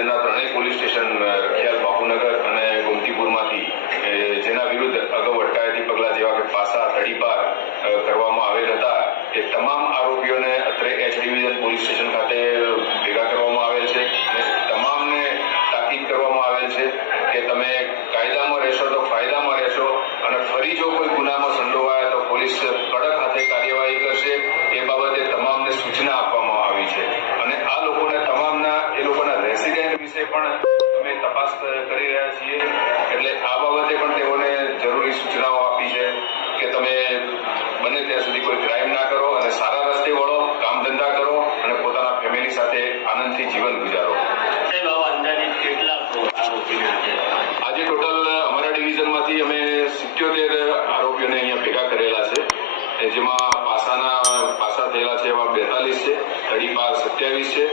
Police station Rakhial Bapunagar અને ગોમતીપુરમાંથી જેના વિરુદ્ધ અગાઉ અટકાયતી પગલાં જેવા કે પાસા તડીપાર કરવામાં આવેલ હતા. એ તમામ આરોપીઓને અત્રે એચ ડિવિઝન પણ અમે તપાસ કરી રહ્યા છીએ. એટલે આ બાબતે પણ તેઓને જરૂરી સૂચનાઓ આપી છે કે તમે બને ત્યાં સુધી કોઈ ક્રાઇમ ના કરો અને સારા રસ્તે વળો કામ ધંધા કરો અને પોતાના ફેમિલી સાથે આનંદથી જીવન ગુજારો. આજે ટોટલ અમારા ડિવિઝનમાંથી અમે સિત્યોતેર આરોપીઓને અહીંયા ભેગા કરેલા છે. જેમાં પાસાના પાસા થયેલા છે એવા બેતાલીસ છે તડીપાર સત્યાવીસ છે